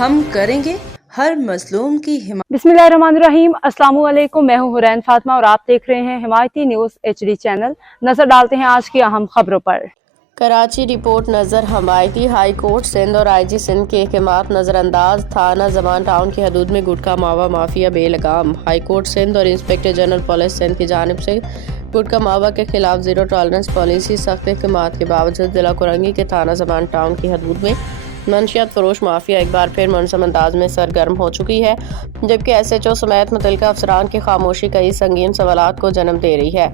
ہم کریں گے ہر مظلوم کی حمایت۔ बिस्मिल्लाहिर्रहमानिर्रहीम। अस्सलाम वालेकुम। मैं हूं हुरैन फातिमा और आप देख रहे हैं हिमायती न्यूज़ HD चैनल। नजर डालते हैं आज की अहम खबरों पर। कराची रिपोर्ट नज़र हमायती हाई कोर्ट सिंध और IG सिंध के अहकामात नज़रअंदाज। थाना ज़मान टाउन की हदूद में गुटखा मावा माफिया बेलगाम। हाई कोर्ट सिंध और इंस्पेक्टर जनरल पुलिस सिंध की जानिब से गुटखा मावा के खिलाफ जीरो टॉलरेंस पॉलिसी सख्त अहकामात के बावजूद जिला कुरंगी के थाना ज़मान टाउन की हदूद में मंशियात फरोश माफिया एक बार फिर मुनज़्ज़म अंदाज में सरगर्म हो चुकी है, जबकि SHO समेत मुतल्लिका अफसरान की खामोशी कई संगीन सवालात को जन्म दे रही है।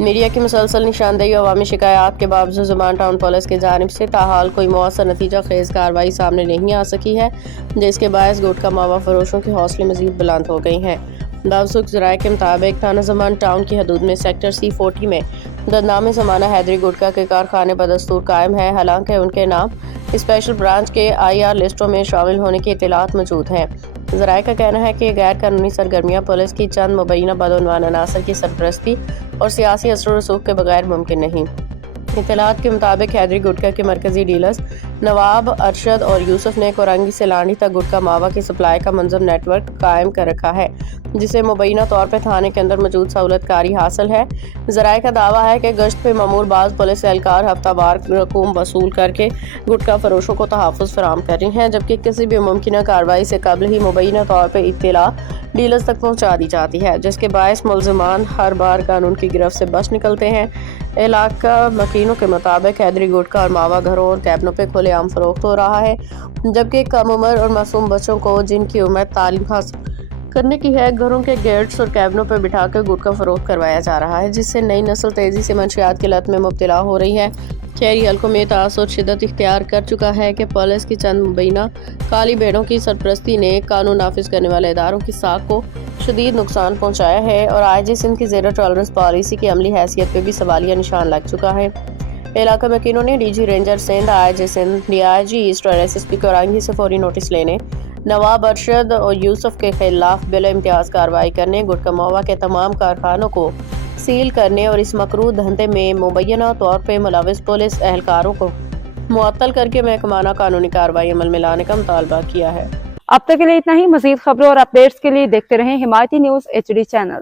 मीडिया की मुसलसल निशानदेही और अवामी शिकायत के बावजूद ज़मान टाउन पुलिस की जानिब से ताहाल कोई मौसर नतीजा खेज कार्रवाई सामने नहीं आ सकी है, जिसके बायस गुटखा मावा फरोशों के हौसले मजीद बुलंद हो गई हैं। बावसूख ज़राए के मुताबिक थाना ज़मान टाउन की हदूद में सेक्टर C40 में बदनाम ज़माना हैदरी गुटखा के कारखाने बदस्तूर कायम है, हालांकि उनके नाम स्पेशल ब्रांच के IR लिस्टों में शामिल होने की इत्तलात मौजूद हैं। ज़राए का कहना है कि गैर कानूनी सरगर्मियाँ पुलिस की चंद मुबैना बदउनवान अनासर की सरपरस्ती और सियासी असर रसूख के बगैर मुमकिन नहीं। इत्तलात के मुताबिक हैदरी गुटखा के मरकजी डीलर्स नवाब, अरशद और यूसुफ ने कोरंगी से लानी तक गुटखा मावा की सप्लाई का मुनज़्ज़म नेटवर्क कायम कर रखा है, जिसे मुबैना तौर पर थाने के अंदर मौजूद सहूलतकारी हासिल है। ज़राए का दावा है कि गश्त पे ममूर बाज़ पुलिस एहलकार हफ्तावार रकूम वसूल करके गुटखा फरोशों को तहफ़्फ़ुज़ फराहम कर रही हैं, जबकि किसी भी मुमकिन कार्रवाई से कबल ही मुबैना तौर पर इत्तला डीलर्स तक पहुँचा दी जाती है, जिसके बायस मुल्ज़िमान हर बार कानून की गिरफ्त से बच निकलते हैं। इलाका मकीनों के मुताबिक हैदरी गुटखा और मावा घरों और कैबनों पे खुलेआम फरोख्त हो रहा है, जबकि कम उम्र और मासूम बच्चों को जिनकी उम्र तालीम हासिल करने की है घरों के गेट्स और कैबनों पर बिठाकर गुटखा फरोख्त करवाया जा रहा है, जिससे नई नस्ल तेजी से मंशियात की लत में मुब्तला हो रही है। शहरी हल्कों में तासुर शिद्दत इख्तियार कर चुका है कि पुलिस की चंद मुबैना काली भेड़ों की सरपरस्ती ने कानून नाफिज करने वाले इदारों की साख को शदीद नुकसान पहुँचाया है और IG सिंध की जीरो टॉलरेंस पॉलिसी की अमली हैसियत पर भी सवालिया निशान लग चुका है। इलाका मकीनों ने DG ranger Sindh, IG Sindh, DIG east और SSP कोरंगी से फौरी नोटिस लेने, नवाब, अरशद और यूसुफ के खिलाफ बिला इम्तियाज कार्रवाई करने, गुटखा मावा के तमाम कारखानों को सील करने और इस मकरूह धंधे में मुबैना तौर पर मुलविस पुलिस एहलकारों को मुअत्तल करके महकमाना कानूनी कार्रवाई अमल में लाने का मुतालबा किया है। अब तक के लिए इतना ही। मजीद खबरों और अपडेट्स के लिए देखते रहें हिमायती न्यूज़ HD चैनल।